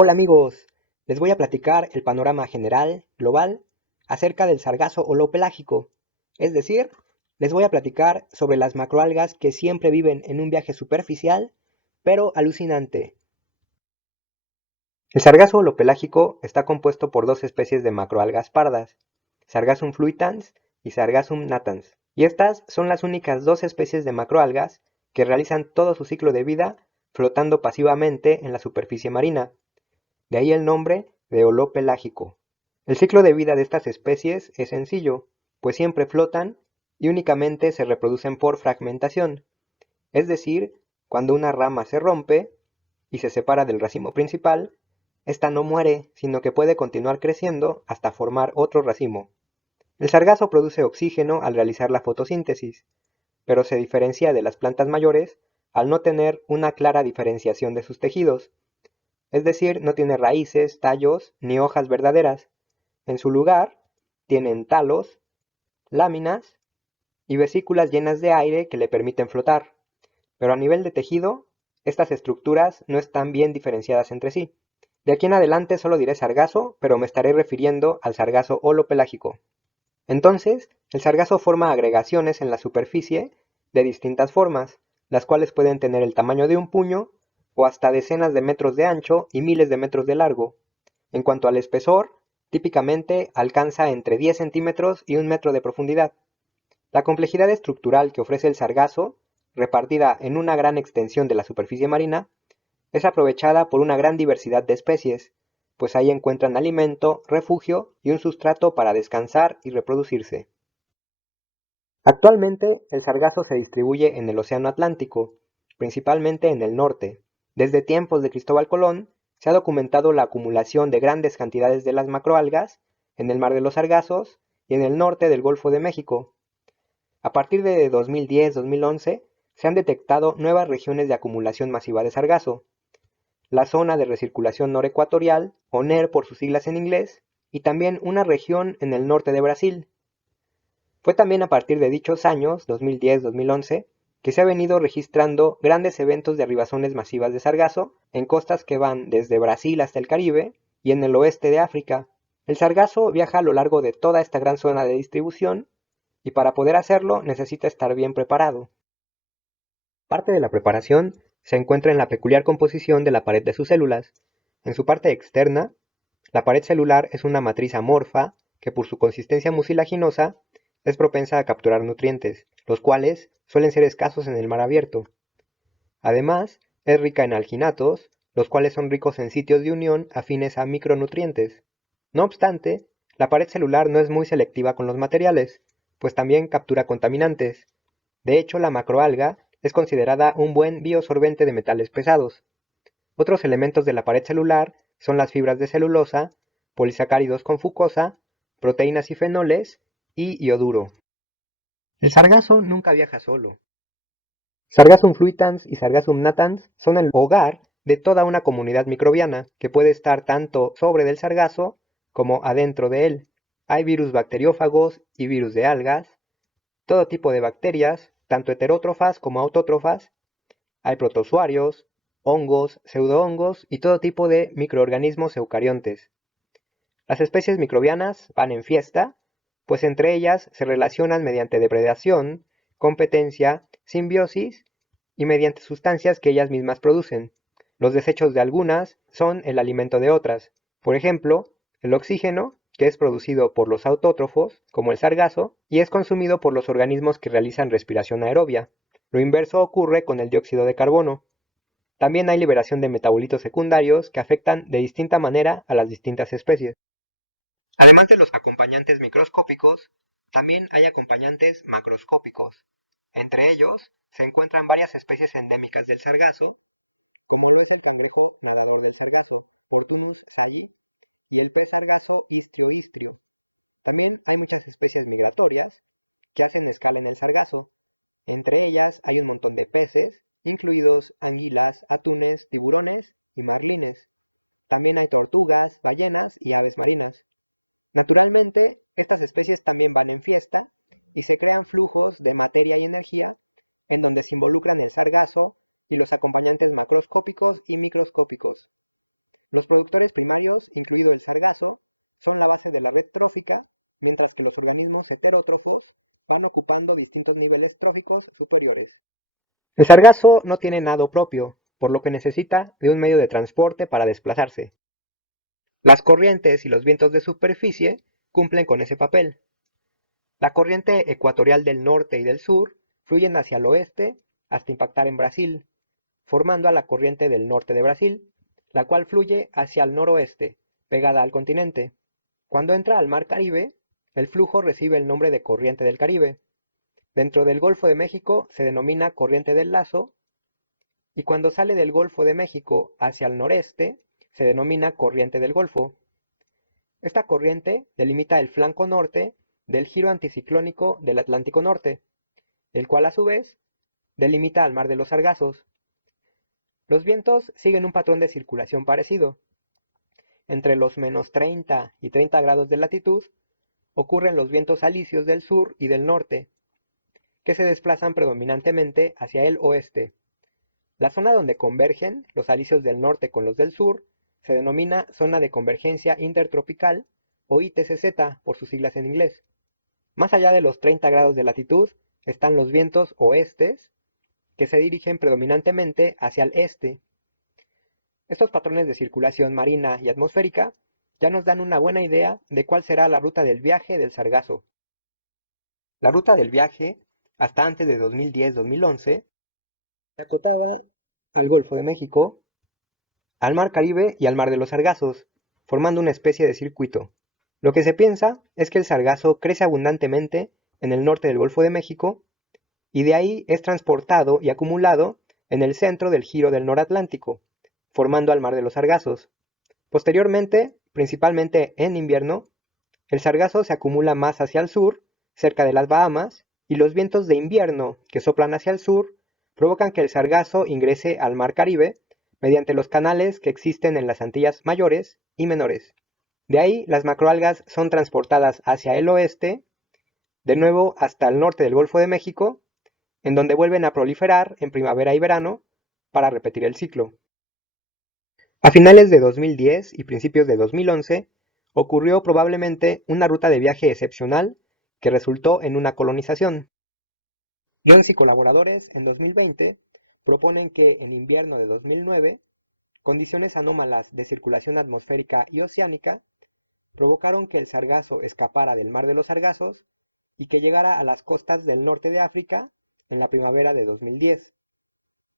Hola amigos, les voy a platicar el panorama general, global, acerca del sargazo holopelágico. Es decir, les voy a platicar sobre las macroalgas que siempre viven en un viaje superficial, pero alucinante. El sargazo holopelágico está compuesto por dos especies de macroalgas pardas, Sargassum fluitans y Sargassum natans. Y estas son las únicas dos especies de macroalgas que realizan todo su ciclo de vida flotando pasivamente en la superficie marina. De ahí el nombre de holopelágico. El ciclo de vida de estas especies es sencillo, pues siempre flotan y únicamente se reproducen por fragmentación, es decir, cuando una rama se rompe y se separa del racimo principal, ésta no muere, sino que puede continuar creciendo hasta formar otro racimo. El sargazo produce oxígeno al realizar la fotosíntesis, pero se diferencia de las plantas mayores al no tener una clara diferenciación de sus tejidos, es decir, no tiene raíces, tallos ni hojas verdaderas. En su lugar, tienen talos, láminas y vesículas llenas de aire que le permiten flotar. Pero a nivel de tejido, estas estructuras no están bien diferenciadas entre sí. De aquí en adelante solo diré sargazo, pero me estaré refiriendo al sargazo holopelágico. Entonces, el sargazo forma agregaciones en la superficie de distintas formas, las cuales pueden tener el tamaño de un puño o hasta decenas de metros de ancho y miles de metros de largo. En cuanto al espesor, típicamente alcanza entre 10 centímetros y 1 metro de profundidad. La complejidad estructural que ofrece el sargazo, repartida en una gran extensión de la superficie marina, es aprovechada por una gran diversidad de especies, pues ahí encuentran alimento, refugio y un sustrato para descansar y reproducirse. Actualmente, el sargazo se distribuye en el Océano Atlántico, principalmente en el norte. Desde tiempos de Cristóbal Colón, se ha documentado la acumulación de grandes cantidades de las macroalgas en el Mar de los Sargazos y en el norte del Golfo de México. A partir de 2010-2011, se han detectado nuevas regiones de acumulación masiva de sargazo, la zona de recirculación norecuatorial, o NER por sus siglas en inglés, y también una región en el norte de Brasil. Fue también a partir de dichos años, 2010-2011, que se ha venido registrando grandes eventos de arribazones masivas de sargazo en costas que van desde Brasil hasta el Caribe y en el oeste de África. El sargazo viaja a lo largo de toda esta gran zona de distribución y para poder hacerlo necesita estar bien preparado. Parte de la preparación se encuentra en la peculiar composición de la pared de sus células. En su parte externa, la pared celular es una matriz amorfa que por su consistencia mucilaginosa es propensa a capturar nutrientes, los cuales suelen ser escasos en el mar abierto. Además, es rica en alginatos, los cuales son ricos en sitios de unión afines a micronutrientes. No obstante, la pared celular no es muy selectiva con los materiales, pues también captura contaminantes. De hecho, la macroalga es considerada un buen biosorbente de metales pesados. Otros elementos de la pared celular son las fibras de celulosa, polisacáridos con fucosa, proteínas y fenoles y ioduro. El sargazo nunca viaja solo. Sargassum fluitans y Sargassum natans son el hogar de toda una comunidad microbiana que puede estar tanto sobre del sargazo como adentro de él. Hay virus bacteriófagos y virus de algas, todo tipo de bacterias, tanto heterótrofas como autótrofas. Hay protozoarios, hongos, pseudohongos y todo tipo de microorganismos eucariontes. Las especies microbianas van en fiesta, pues entre ellas se relacionan mediante depredación, competencia, simbiosis y mediante sustancias que ellas mismas producen. Los desechos de algunas son el alimento de otras. Por ejemplo, el oxígeno, que es producido por los autótrofos, como el sargazo, y es consumido por los organismos que realizan respiración aerobia. Lo inverso ocurre con el dióxido de carbono. También hay liberación de metabolitos secundarios que afectan de distinta manera a las distintas especies. Además de los acompañantes microscópicos, también hay acompañantes macroscópicos. Entre ellos se encuentran varias especies endémicas del sargazo, como lo es el cangrejo nadador del sargazo, Fortunus salii, y el pez sargazo istrio. También hay muchas especies migratorias que hacen escala en el sargazo. Entre ellas hay un montón de peces, incluidos anguilas, atunes, tiburones y marlines. También hay tortugas, ballenas y aves marinas. Naturalmente, estas especies también van en fiesta y se crean flujos de materia y energía en donde se involucran el sargazo y los acompañantes macroscópicos y microscópicos. Los productores primarios, incluido el sargazo, son la base de la red trófica, mientras que los organismos heterótrofos van ocupando distintos niveles tróficos superiores. El sargazo no tiene nado propio, por lo que necesita de un medio de transporte para desplazarse. Las corrientes y los vientos de superficie cumplen con ese papel. La corriente ecuatorial del norte y del sur fluyen hacia el oeste hasta impactar en Brasil, formando a la corriente del norte de Brasil, la cual fluye hacia el noroeste, pegada al continente. Cuando entra al mar Caribe, el flujo recibe el nombre de corriente del Caribe. Dentro del Golfo de México se denomina corriente del Lazo, y cuando sale del Golfo de México hacia el noreste se denomina corriente del Golfo. Esta corriente delimita el flanco norte del giro anticiclónico del Atlántico Norte, el cual a su vez delimita al mar de los Sargazos. Los vientos siguen un patrón de circulación parecido. Entre los menos 30 y 30 grados de latitud ocurren los vientos alisios del sur y del norte, que se desplazan predominantemente hacia el oeste. La zona donde convergen los alisios del norte con los del sur se denomina zona de convergencia intertropical o ITCZ por sus siglas en inglés. Más allá de los 30 grados de latitud están los vientos oestes, que se dirigen predominantemente hacia el este. Estos patrones de circulación marina y atmosférica ya nos dan una buena idea de cuál será la ruta del viaje del sargazo. La ruta del viaje, hasta antes de 2010-2011, se acotaba al Golfo de México, al Mar Caribe y al Mar de los Sargazos, formando una especie de circuito. Lo que se piensa es que el sargazo crece abundantemente en el norte del Golfo de México y de ahí es transportado y acumulado en el centro del giro del Noratlántico, formando al Mar de los Sargazos. Posteriormente, principalmente en invierno, el sargazo se acumula más hacia el sur, cerca de las Bahamas, y los vientos de invierno que soplan hacia el sur provocan que el sargazo ingrese al Mar Caribe mediante los canales que existen en las Antillas mayores y menores. De ahí las macroalgas son transportadas hacia el oeste, de nuevo hasta el norte del Golfo de México, en donde vuelven a proliferar en primavera y verano para repetir el ciclo. A finales de 2010 y principios de 2011 ocurrió probablemente una ruta de viaje excepcional que resultó en una colonización. Jones y colaboradores en 2020 proponen que en invierno de 2009, condiciones anómalas de circulación atmosférica y oceánica provocaron que el sargazo escapara del Mar de los Sargazos y que llegara a las costas del norte de África en la primavera de 2010.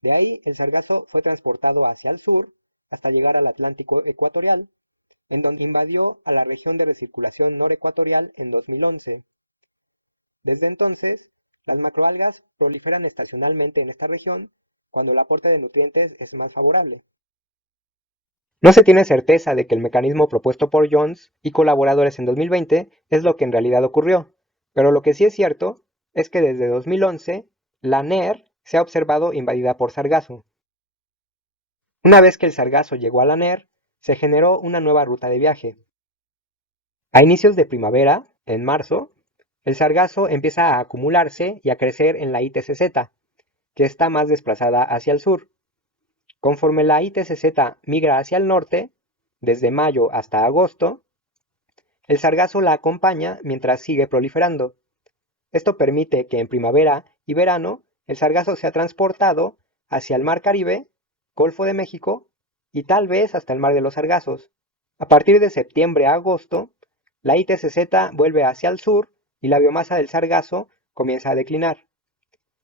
De ahí el sargazo fue transportado hacia el sur hasta llegar al Atlántico ecuatorial, en donde invadió a la región de recirculación norecuatorial en 2011. Desde entonces, las macroalgas proliferan estacionalmente en esta región cuando el aporte de nutrientes es más favorable. No se tiene certeza de que el mecanismo propuesto por Jones y colaboradores en 2020 es lo que en realidad ocurrió, pero lo que sí es cierto es que desde 2011 la NER se ha observado invadida por sargazo. Una vez que el sargazo llegó a la NER, se generó una nueva ruta de viaje. A inicios de primavera, en marzo, el sargazo empieza a acumularse y a crecer en la ITCZ, que está más desplazada hacia el sur. Conforme la ITCZ migra hacia el norte, desde mayo hasta agosto, el sargazo la acompaña mientras sigue proliferando. Esto permite que en primavera y verano el sargazo sea transportado hacia el Mar Caribe, Golfo de México y tal vez hasta el Mar de los Sargazos. A partir de septiembre a agosto, la ITCZ vuelve hacia el sur y la biomasa del sargazo comienza a declinar.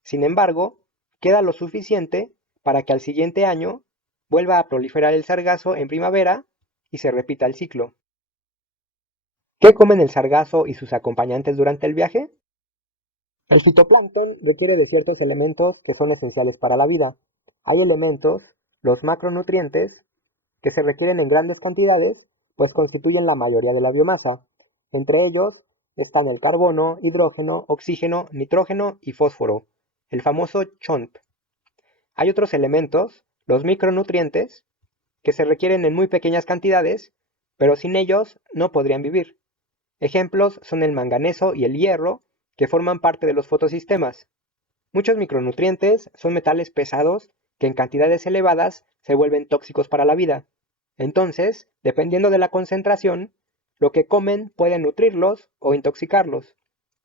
Sin embargo, queda lo suficiente para que al siguiente año vuelva a proliferar el sargazo en primavera y se repita el ciclo. ¿Qué comen el sargazo y sus acompañantes durante el viaje? El fitoplancton requiere de ciertos elementos que son esenciales para la vida. Hay elementos, los macronutrientes, que se requieren en grandes cantidades, pues constituyen la mayoría de la biomasa. Entre ellos están el carbono, hidrógeno, oxígeno, nitrógeno y fósforo, el famoso CHONP. Hay otros elementos, los micronutrientes, que se requieren en muy pequeñas cantidades, pero sin ellos no podrían vivir. Ejemplos son el manganeso y el hierro, que forman parte de los fotosistemas. Muchos micronutrientes son metales pesados que en cantidades elevadas se vuelven tóxicos para la vida. Entonces, dependiendo de la concentración, lo que comen puede nutrirlos o intoxicarlos.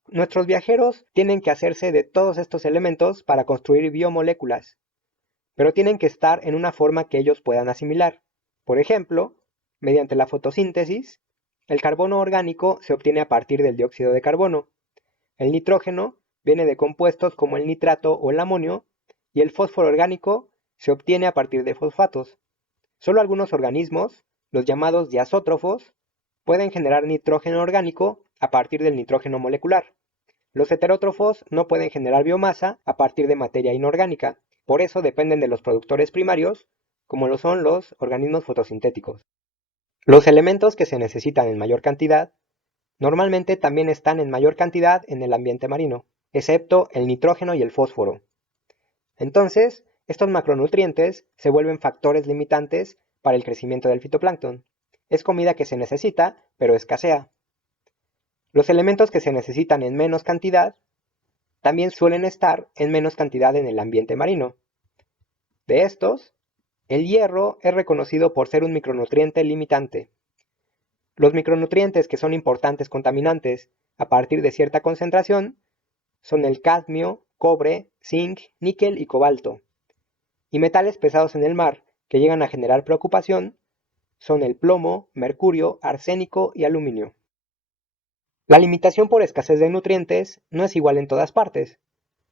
Nuestros viajeros tienen que hacerse de todos estos elementos para construir biomoléculas, pero tienen que estar en una forma que ellos puedan asimilar. Por ejemplo, mediante la fotosíntesis, el carbono orgánico se obtiene a partir del dióxido de carbono. El nitrógeno viene de compuestos como el nitrato o el amonio, y el fósforo orgánico se obtiene a partir de fosfatos. Solo algunos organismos, los llamados diazótrofos, pueden generar nitrógeno orgánico a partir del nitrógeno molecular. Los heterótrofos no pueden generar biomasa a partir de materia inorgánica, por eso dependen de los productores primarios, como lo son los organismos fotosintéticos. Los elementos que se necesitan en mayor cantidad normalmente también están en mayor cantidad en el ambiente marino, excepto el nitrógeno y el fósforo. Entonces, estos macronutrientes se vuelven factores limitantes para el crecimiento del fitoplancton. Es comida que se necesita, pero escasea. Los elementos que se necesitan en menos cantidad también suelen estar en menos cantidad en el ambiente marino. De estos, el hierro es reconocido por ser un micronutriente limitante. Los micronutrientes que son importantes contaminantes a partir de cierta concentración son el cadmio, cobre, zinc, níquel y cobalto. Y metales pesados en el mar que llegan a generar preocupación son el plomo, mercurio, arsénico y aluminio. La limitación por escasez de nutrientes no es igual en todas partes.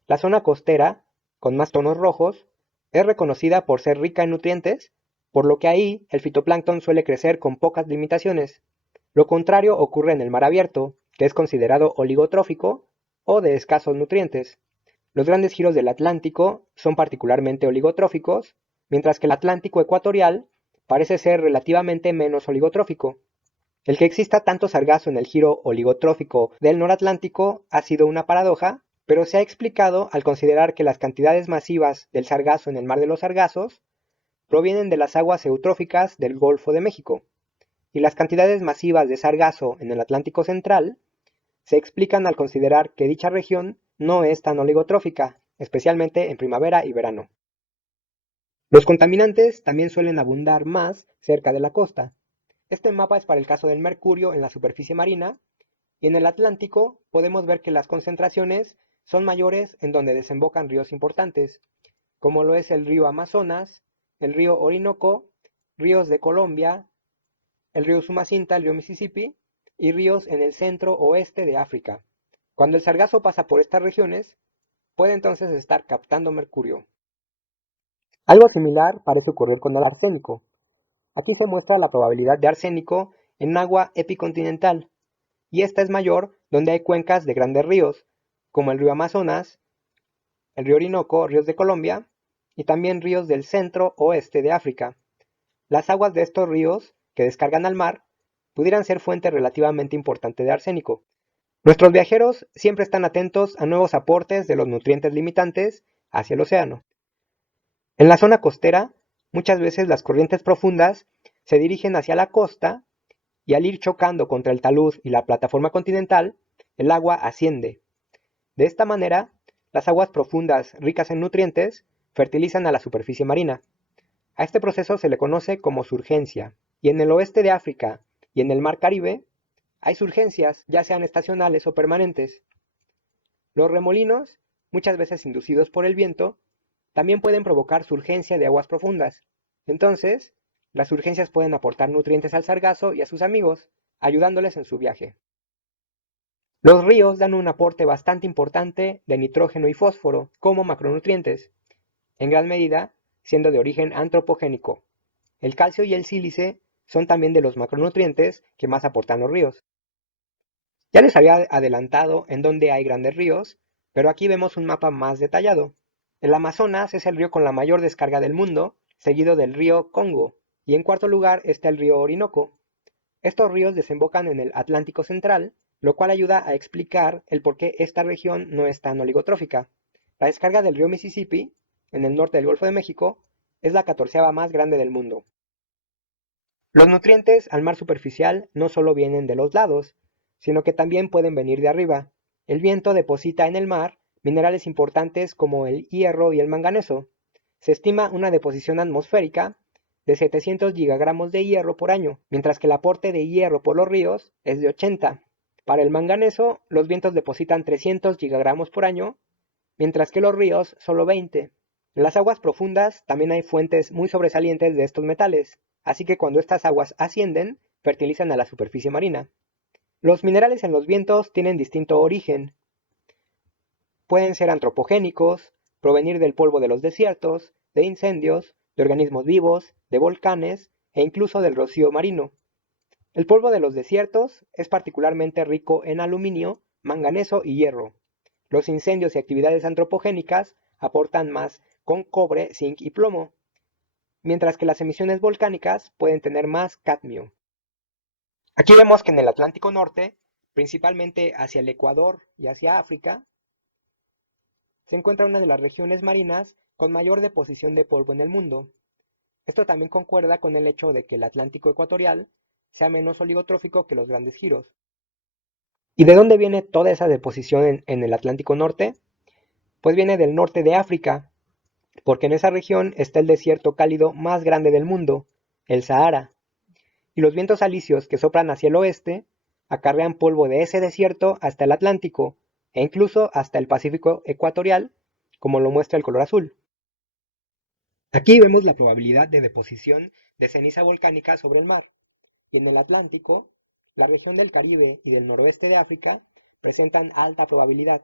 La zona costera, con más tonos rojos, es reconocida por ser rica en nutrientes, por lo que ahí el fitoplancton suele crecer con pocas limitaciones. Lo contrario ocurre en el mar abierto, que es considerado oligotrófico o de escasos nutrientes. Los grandes giros del Atlántico son particularmente oligotróficos, mientras que el Atlántico ecuatorial parece ser relativamente menos oligotrófico. El que exista tanto sargazo en el giro oligotrófico del Noratlántico ha sido una paradoja, pero se ha explicado al considerar que las cantidades masivas del sargazo en el Mar de los Sargazos provienen de las aguas eutróficas del Golfo de México, y las cantidades masivas de sargazo en el Atlántico Central se explican al considerar que dicha región no es tan oligotrófica, especialmente en primavera y verano. Los contaminantes también suelen abundar más cerca de la costa. Este mapa es para el caso del mercurio en la superficie marina, y en el Atlántico podemos ver que las concentraciones son mayores en donde desembocan ríos importantes, como lo es el río Amazonas, el río Orinoco, ríos de Colombia, el río Sumacinta, el río Mississippi, y ríos en el centro oeste de África. Cuando el sargazo pasa por estas regiones, puede entonces estar captando mercurio. Algo similar parece ocurrir con el arsénico. Aquí se muestra la probabilidad de arsénico en agua epicontinental, y esta es mayor donde hay cuencas de grandes ríos, como el río Amazonas, el río Orinoco, ríos de Colombia, y también ríos del centro oeste de África. Las aguas de estos ríos, que descargan al mar, pudieran ser fuente relativamente importante de arsénico. Nuestros viajeros siempre están atentos a nuevos aportes de los nutrientes limitantes hacia el océano. En la zona costera, muchas veces las corrientes profundas se dirigen hacia la costa y al ir chocando contra el talud y la plataforma continental, el agua asciende. De esta manera, las aguas profundas ricas en nutrientes fertilizan a la superficie marina. A este proceso se le conoce como surgencia, y en el oeste de África y en el mar Caribe hay surgencias, ya sean estacionales o permanentes. Los remolinos, muchas veces inducidos por el viento, también pueden provocar surgencia de aguas profundas. Entonces, las surgencias pueden aportar nutrientes al sargazo y a sus amigos, ayudándoles en su viaje. Los ríos dan un aporte bastante importante de nitrógeno y fósforo como macronutrientes, en gran medida siendo de origen antropogénico. El calcio y el sílice son también de los macronutrientes que más aportan los ríos. Ya les había adelantado en dónde hay grandes ríos, pero aquí vemos un mapa más detallado. El Amazonas es el río con la mayor descarga del mundo, seguido del río Congo, y en cuarto lugar está el río Orinoco. Estos ríos desembocan en el Atlántico Central, lo cual ayuda a explicar el por qué esta región no es tan oligotrófica. La descarga del río Mississippi, en el norte del Golfo de México, es la 14ª más grande del mundo. Los nutrientes al mar superficial no solo vienen de los lados, sino que también pueden venir de arriba. El viento deposita en el mar minerales importantes como el hierro y el manganeso. Se estima una deposición atmosférica de 700 gigagramos de hierro por año, mientras que el aporte de hierro por los ríos es de 80. Para el manganeso, los vientos depositan 300 gigagramos por año, mientras que los ríos solo 20. En las aguas profundas también hay fuentes muy sobresalientes de estos metales, así que cuando estas aguas ascienden, fertilizan a la superficie marina. Los minerales en los vientos tienen distinto origen. Pueden ser antropogénicos, provenir del polvo de los desiertos, de incendios, de organismos vivos, de volcanes e incluso del rocío marino. El polvo de los desiertos es particularmente rico en aluminio, manganeso y hierro. Los incendios y actividades antropogénicas aportan más con cobre, zinc y plomo, mientras que las emisiones volcánicas pueden tener más cadmio. Aquí vemos que en el Atlántico Norte, principalmente hacia el Ecuador y hacia África, se encuentra una de las regiones marinas con mayor deposición de polvo en el mundo. Esto también concuerda con el hecho de que el Atlántico ecuatorial sea menos oligotrófico que los grandes giros. ¿Y de dónde viene toda esa deposición en el Atlántico Norte? Pues viene del norte de África, porque en esa región está el desierto cálido más grande del mundo, el Sahara, y los vientos alisios que soplan hacia el oeste acarrean polvo de ese desierto hasta el Atlántico e incluso hasta el Pacífico ecuatorial, como lo muestra el color azul. Aquí vemos la probabilidad de deposición de ceniza volcánica sobre el mar, y en el Atlántico, la región del Caribe y del noroeste de África presentan alta probabilidad.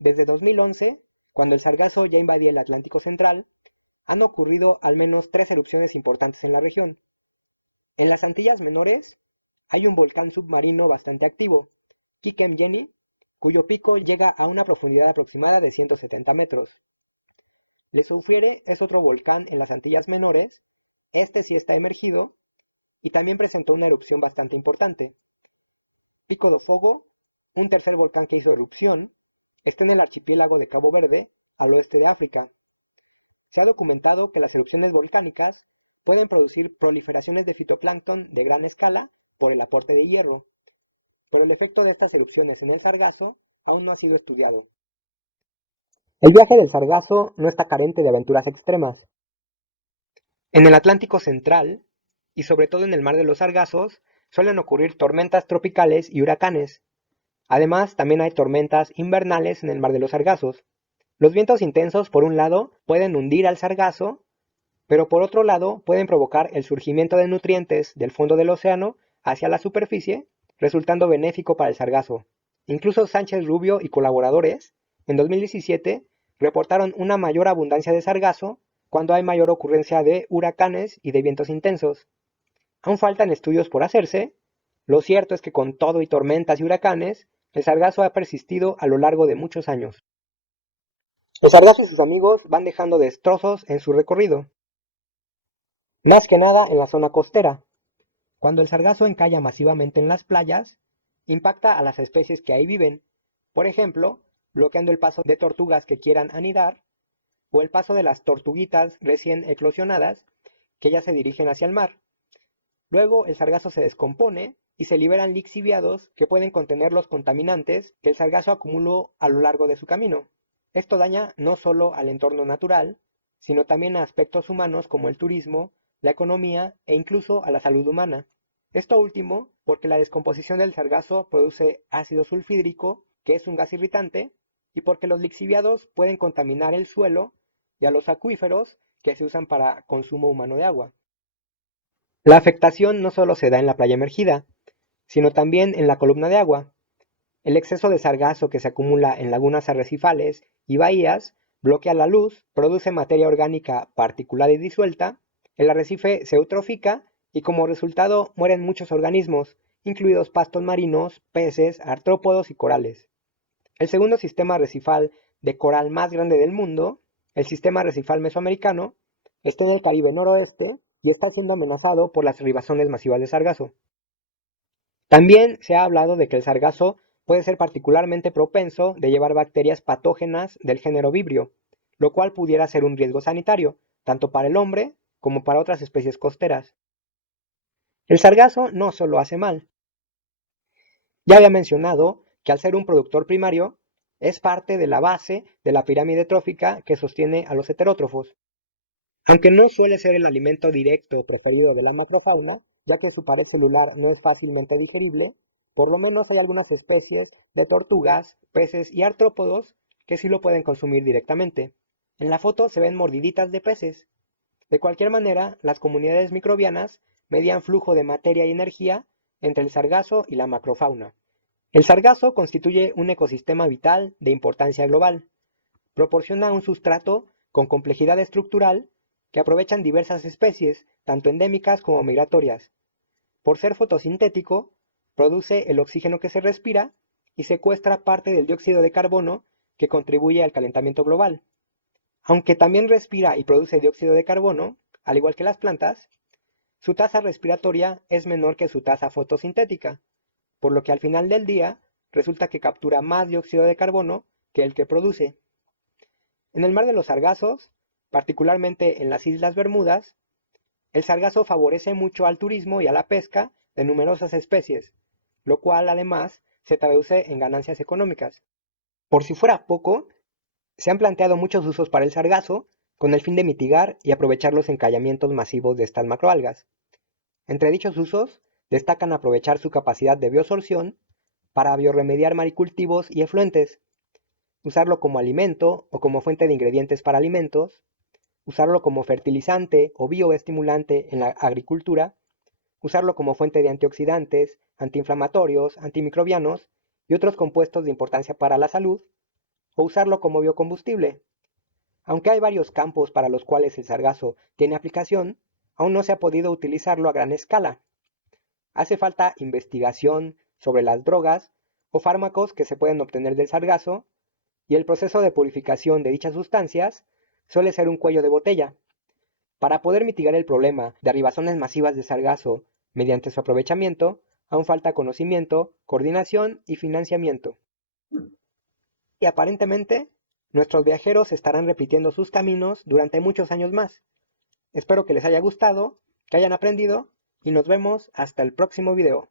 Desde 2011, cuando el sargazo ya invadía el Atlántico central, han ocurrido al menos 3 erupciones importantes en la región. En las Antillas Menores hay un volcán submarino bastante activo, Kikem-Yeni, cuyo pico llega a una profundidad aproximada de 170 metros. Le Soufriere es otro volcán en las Antillas Menores, este sí está emergido y también presentó una erupción bastante importante. Pico do Fogo, un tercer volcán que hizo erupción, está en el archipiélago de Cabo Verde, al oeste de África. Se ha documentado que las erupciones volcánicas pueden producir proliferaciones de fitoplancton de gran escala por el aporte de hierro, pero el efecto de estas erupciones en el sargazo aún no ha sido estudiado. El viaje del sargazo no está carente de aventuras extremas. En el Atlántico Central, y sobre todo en el Mar de los Sargazos, suelen ocurrir tormentas tropicales y huracanes. Además, también hay tormentas invernales en el Mar de los Sargazos. Los vientos intensos, por un lado, pueden hundir al sargazo, pero por otro lado pueden provocar el surgimiento de nutrientes del fondo del océano hacia la superficie, resultando benéfico para el sargazo. Incluso Sánchez Rubio y colaboradores, en 2017, reportaron una mayor abundancia de sargazo cuando hay mayor ocurrencia de huracanes y de vientos intensos. Aún faltan estudios por hacerse, lo cierto es que con todo y tormentas y huracanes, el sargazo ha persistido a lo largo de muchos años. Los sargazos y sus amigos van dejando destrozos en su recorrido, más que nada en la zona costera. Cuando el sargazo encalla masivamente en las playas, impacta a las especies que ahí viven, por ejemplo, bloqueando el paso de tortugas que quieran anidar, o el paso de las tortuguitas recién eclosionadas que ya se dirigen hacia el mar. Luego el sargazo se descompone y se liberan lixiviados que pueden contener los contaminantes que el sargazo acumuló a lo largo de su camino. Esto daña no solo al entorno natural, sino también a aspectos humanos como el turismo, la economía e incluso a la salud humana. Esto último porque la descomposición del sargazo produce ácido sulfídrico, que es un gas irritante, y porque los lixiviados pueden contaminar el suelo y a los acuíferos que se usan para consumo humano de agua. La afectación no solo se da en la playa emergida, sino también en la columna de agua. El exceso de sargazo que se acumula en lagunas arrecifales y bahías bloquea la luz, produce materia orgánica particulada y disuelta, el arrecife se eutrofica y como resultado mueren muchos organismos, incluidos pastos marinos, peces, artrópodos y corales. El segundo sistema arrecifal de coral más grande del mundo, el sistema arrecifal mesoamericano, está en el Caribe noroeste y está siendo amenazado por las libaciones masivas de sargazo. También se ha hablado de que el sargazo puede ser particularmente propenso de llevar bacterias patógenas del género Vibrio, lo cual pudiera ser un riesgo sanitario, tanto para el hombre como para otras especies costeras. El sargazo no solo hace mal. Ya había mencionado que al ser un productor primario, es parte de la base de la pirámide trófica que sostiene a los heterótrofos. Aunque no suele ser el alimento directo preferido de la macrofauna, ya que su pared celular no es fácilmente digerible, por lo menos hay algunas especies de tortugas, peces y artrópodos que sí lo pueden consumir directamente. En la foto se ven mordiditas de peces. De cualquier manera, las comunidades microbianas median flujo de materia y energía entre el sargazo y la macrofauna. El sargazo constituye un ecosistema vital de importancia global. Proporciona un sustrato con complejidad estructural que aprovechan diversas especies, tanto endémicas como migratorias. Por ser fotosintético, produce el oxígeno que se respira y secuestra parte del dióxido de carbono que contribuye al calentamiento global. Aunque también respira y produce dióxido de carbono, al igual que las plantas, su tasa respiratoria es menor que su tasa fotosintética, por lo que al final del día resulta que captura más dióxido de carbono que el que produce. En el mar de los sargazos, particularmente en las Islas Bermudas, el sargazo favorece mucho al turismo y a la pesca de numerosas especies, lo cual además se traduce en ganancias económicas. Por si fuera poco, se han planteado muchos usos para el sargazo con el fin de mitigar y aprovechar los encallamientos masivos de estas macroalgas. Entre dichos usos, destacan aprovechar su capacidad de biosorción para biorremediar maricultivos y efluentes, usarlo como alimento o como fuente de ingredientes para alimentos, usarlo como fertilizante o bioestimulante en la agricultura, usarlo como fuente de antioxidantes, antiinflamatorios, antimicrobianos y otros compuestos de importancia para la salud, o usarlo como biocombustible. Aunque hay varios campos para los cuales el sargazo tiene aplicación, aún no se ha podido utilizarlo a gran escala. Hace falta investigación sobre las drogas o fármacos que se pueden obtener del sargazo, y el proceso de purificación de dichas sustancias suele ser un cuello de botella. Para poder mitigar el problema de arribazones masivas de sargazo mediante su aprovechamiento, aún falta conocimiento, coordinación y financiamiento. Y aparentemente, nuestros viajeros estarán repitiendo sus caminos durante muchos años más. Espero que les haya gustado, que hayan aprendido y nos vemos hasta el próximo video.